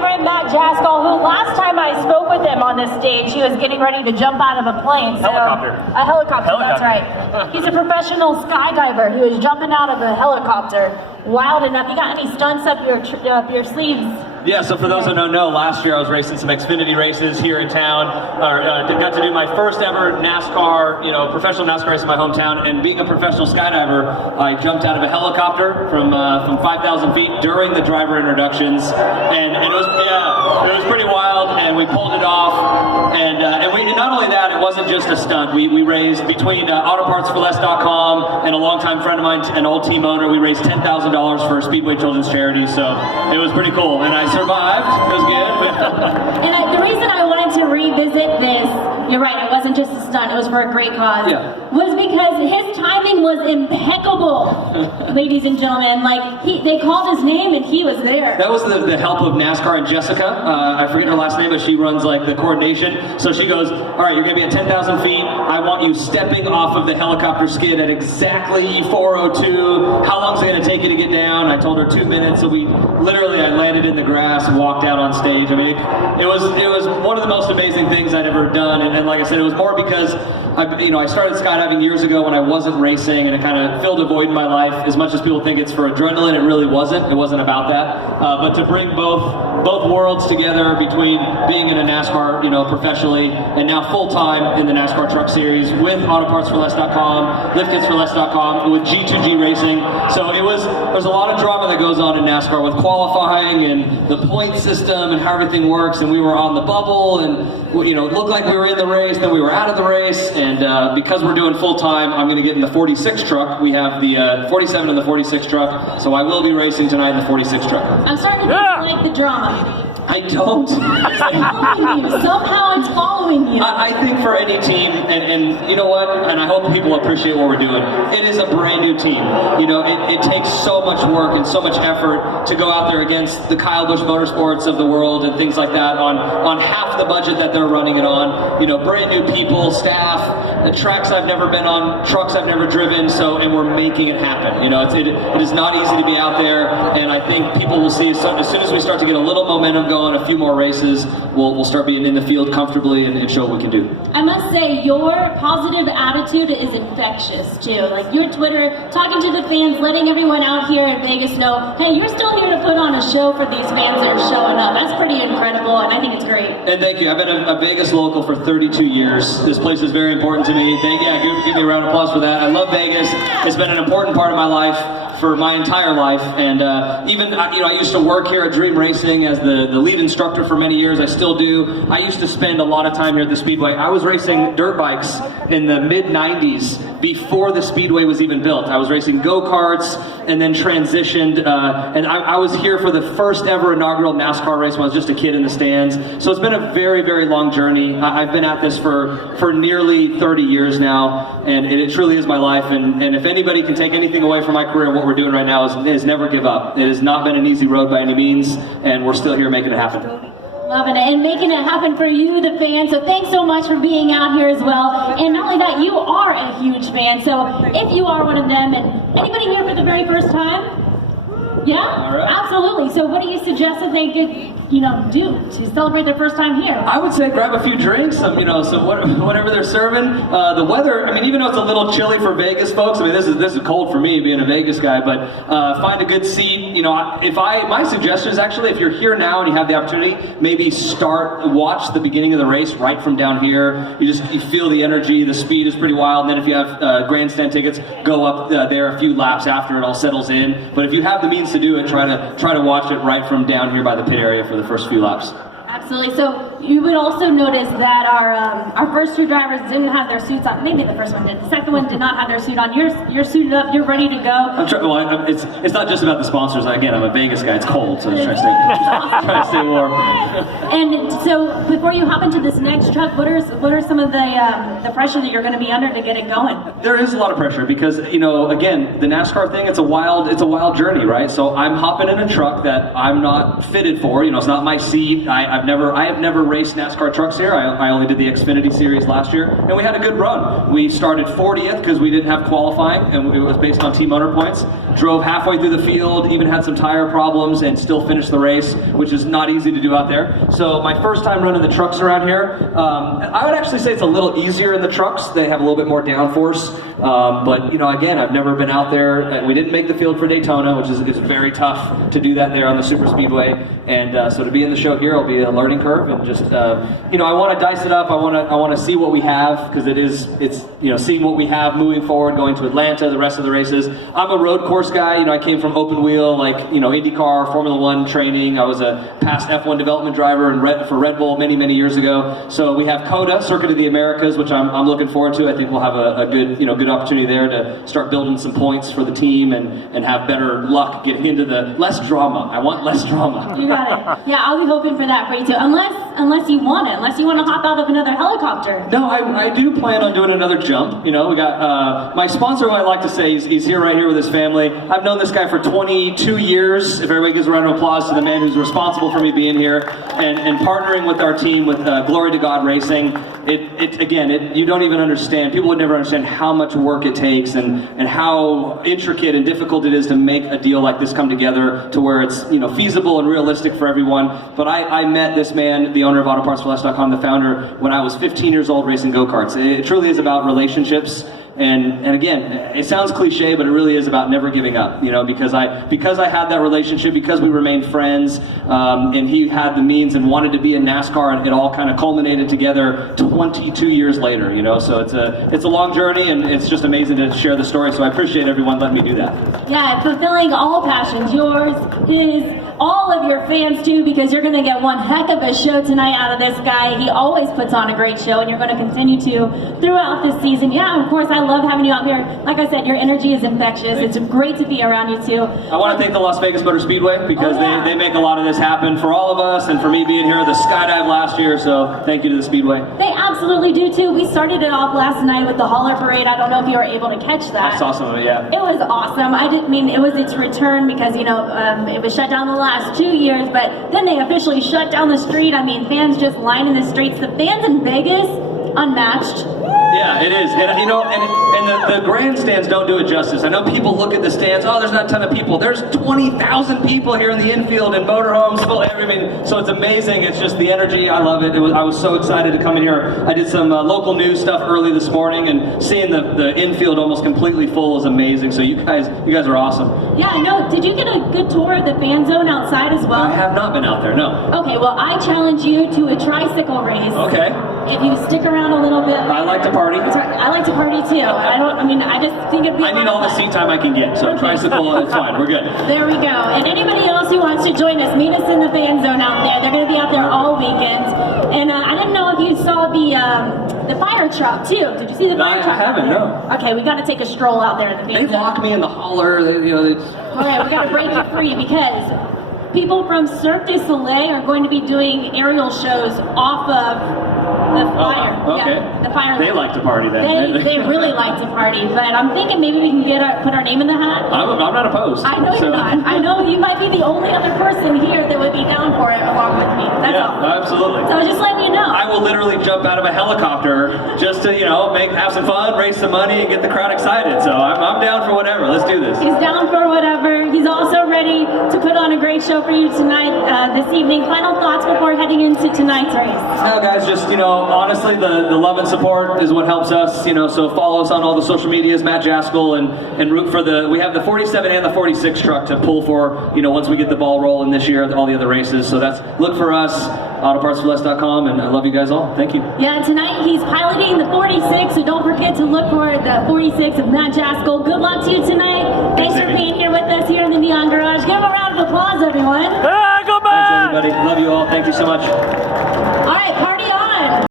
friend Matt Jaskol, who last time I spoke with him on this stage, he was getting ready to jump out of a plane. So, a helicopter, that's right. He's a professional skydiver. He was jumping out of a helicopter. Wild enough. You got any stunts up your sleeves? Yeah, so for those who don't know, last year I was racing some Xfinity races here in town. Got to do my first ever NASCAR, professional NASCAR race in my hometown. And being a professional skydiver, I jumped out of a helicopter from 5,000 feet during the driver introductions, and it was pretty wild. And we pulled it off, and not only that, it wasn't just a stunt. We raised between AutoPartsForLess.com and a longtime friend of mine, an old team owner. We raised $10,000 for Speedway Children's Charity, so it was pretty cool. And I survived. It was good. And the reason I wanted to revisit this, you're right, it wasn't just a stunt, it was for a great cause, was because his timing was impeccable, ladies and gentlemen. Like, they called his name and he was there. That was the help of NASCAR and Jessica. I forget her last name, but she runs like the coordination. So she goes, all right, you're going to be at 10,000 feet. I want you stepping off of the helicopter skid at exactly 4:02. How long is it going to take you to get down? I told her 2 minutes. So I landed in the grass and walked out on stage. I mean, it was one of the most amazing things I'd ever done. And like I said, it was more because I started skydiving years ago when I wasn't racing, and it kind of filled a void in my life. As much as people think it's for adrenaline, it really wasn't. It wasn't about that. But to bring both worlds together between being in a NASCAR, professionally, and now full-time in the NASCAR Truck Series with AutoPartsForLess.com, LiftKitsForLess.com, with G2G Racing. So there's a lot of drama that goes on in NASCAR with qualifying and the point system and how everything works. And we were on the bubble, and it looked like we were in the race, then we were out of the race. And because we're doing full-time, I'm going to get in the 46 truck. We have the 47 in the 46 truck, so I will be racing tonight in the 46 truck. I'm starting to think you like the drama. I don't. It's following you. Somehow it's following you. I think for any team, and you know what, and I hope people appreciate what we're doing, it is a brand new team. It takes so much work and so much effort to go out there against the Kyle Busch Motorsports of the world and things like that on half the budget that they're running it on. Brand new people, staff, tracks I've never been on, trucks I've never driven, and we're making it happen. It is not easy to be out there, and I think people will see as soon as we start to get a little momentum going, a few more races, we'll start being in the field comfortably and show what we can do. I must say, your positive attitude is infectious too. Like your Twitter, talking to the fans, letting everyone out here in Vegas know, hey, you're still here to put on a show for these fans that are showing up. That's pretty incredible, and I think it's great. And thank you. I've been a Vegas local for 32 years. This place is very important to me. Give me a round of applause for that. I love Vegas. It's been an important part of my life for my entire life, and even I used to work here at Dream Racing as the lead instructor for many years. I still do. I used to spend a lot of time here at the Speedway. I was racing dirt bikes in the mid-90s before the Speedway was even built. I was racing go-karts and then transitioned, and I was here for the first ever inaugural NASCAR race when I was just a kid in the stands. So it's been a very, very long journey. I've been at this for nearly 30 years now, and it truly is my life. And if anybody can take anything away from my career and what we're doing right now is never give up. It has not been an easy road by any means, and we're still here making it happen. Loving it, and making it happen for you, the fans. So thanks so much for being out here as well. And not only that, you are a huge fan. So if you are one of them, and anybody here for the very first time? Yeah, all right. Absolutely. So what do you suggest that they could, do to celebrate their first time here? I would say grab a few drinks, whatever they're serving. The weather, even though it's a little chilly for Vegas folks, this is cold for me being a Vegas guy, but find a good seat. My suggestion is actually, if you're here now and you have the opportunity, maybe watch the beginning of the race right from down here. You feel the energy, the speed is pretty wild. And then if you have grandstand tickets, go up there a few laps after it all settles in. But if you have the means to do it, try to watch it right from down here by the pit area for the first few laps. Absolutely. So you would also notice that our first two drivers didn't have their suits on. Maybe the first one did. The second one did not have their suit on. You're suited up. You're ready to go. It's not just about the sponsors. Again, I'm a Vegas guy. It's cold, so I'm trying to stay warm. And so before you hop into this next truck, what are some of the pressure that you're going to be under to get it going? There is a lot of pressure because again, the NASCAR thing. It's a wild journey, right? So I'm hopping in a truck that I'm not fitted for. It's not my seat. I've I have never raced NASCAR trucks here. I only did the Xfinity Series last year, and we had a good run. We started 40th because we didn't have qualifying, and it was based on team owner points. Drove halfway through the field, even had some tire problems, and still finished the race, which is not easy to do out there. So my first time running the trucks around here, I would actually say it's a little easier in the trucks. They have a little bit more downforce, but again, I've never been out there. We didn't make the field for Daytona, which is very tough to do that there on the super speedway, and so to be in the show here will be a learning curve, and just I want to dice it up. I want to see what we have, because it's seeing what we have moving forward, going to Atlanta, the rest of the races. I'm a road course guy. I came from open wheel, IndyCar, Formula One training. I was a past F1 development driver for Red Bull many years ago. So we have COTA, Circuit of the Americas, which I'm looking forward to. I think we'll have a good opportunity there to start building some points for the team and have better luck getting into the less drama. I want less drama. You got it. Yeah, I'll be hoping for that for you too. Unless you want it. Unless you want to hop out of another helicopter. No, I do plan on doing another jump. We got my sponsor, who I like to say, he's here right here with his family. I've known this guy for 22 years. If everybody gives a round of applause to the man who's responsible for me being here and partnering with our team with Glory to God Racing. You don't even understand. People would never understand how much work it takes and how intricate and difficult it is to make a deal like this come together to where it's feasible and realistic for everyone. But I met this man, the owner of AutoPartsForLess.com, the founder, when I was 15 years old racing go-karts. It truly is about relationships. And again, it sounds cliche, but it really is about never giving up. Because I had that relationship, because we remained friends, and he had the means and wanted to be in NASCAR, and it all kind of culminated together 22 years later. So it's a long journey, and it's just amazing to share the story. So I appreciate everyone letting me do that. Yeah, fulfilling all passions, yours, his, all of your fans too, because you're going to get one heck of a show tonight out of this guy. He always puts on a great show, and you're going to continue to throughout this season. Yeah, of course, I love having you out here. Like I said, your energy is infectious. It's great to be around you too. I want to thank the Las Vegas Motor Speedway, because they make a lot of this happen for all of us, and for me being here at the skydive last year, so thank you to the Speedway. They absolutely do too. We started it off last night with the Holler Parade. I don't know if you were able to catch that. I saw some of it, yeah. It was awesome. It was its return because, it was shut down the last 2 years, but then they officially shut down the street. Fans just lining the streets. The fans in Vegas, unmatched. Yeah, it is. And the grandstands don't do it justice. I know people look at the stands, there's not a ton of people. There's 20,000 people here in the infield and motorhomes full of everything. So it's amazing. It's just the energy. I love it. I was so excited to come in here. I did some local news stuff early this morning, and seeing the infield almost completely full is amazing. So you guys are awesome. Yeah, no, did you get a good tour of the fan zone outside as well? I have not been out there, no. Okay, well, I challenge you to a tricycle race. Okay. If you stick around a little bit. I like to party. I like to party too. I just think it'd be I need all the seat time I can get, so okay. Tricycle, it's fine, we're good. There we go. And anybody else who wants to join us, meet us in the fan zone out there. They're going to be out there all weekend. And I didn't know if you saw the fire truck too. Did you see the fire truck? I haven't, no. Okay, we got to take a stroll out there in the fan zone. They lock me in the holler. All right, we got to break it free, because people from Cirque du Soleil are going to be doing aerial shows off of the fire. Oh, okay. Yeah, the fire. They like to party then. They really like to party, but I'm thinking maybe we can put our name in the hat. I'm not opposed. I know you're not. I know you might be the only other person here that would be down for it along with me. That's all. Absolutely. So I was just letting you know. I will literally jump out of a helicopter just to, have some fun, raise some money, and get the crowd excited. So I'm down for whatever. Let's do this. He's down for whatever. He's also ready to put on a great show for you tonight, this evening. Final thoughts before heading into tonight's race? No, guys, just, honestly, the love and support is what helps us, so follow us on all the social medias, Matt Jaskol, and root for we have the 47 and the 46 truck to pull for, once we get the ball rolling this year at all the other races. So look for us, AutoPartsForLess.com, and I love you guys all. Thank you. Yeah, tonight he's piloting the 46, so don't forget to look for the 46 of Matt Jaskol. Good luck to you tonight. Thanks for being here with us here in the Neon Garage. Give him a round of applause, everyone. Hey, go back! Thanks, everybody. Love you all. Thank you so much. All right, party on.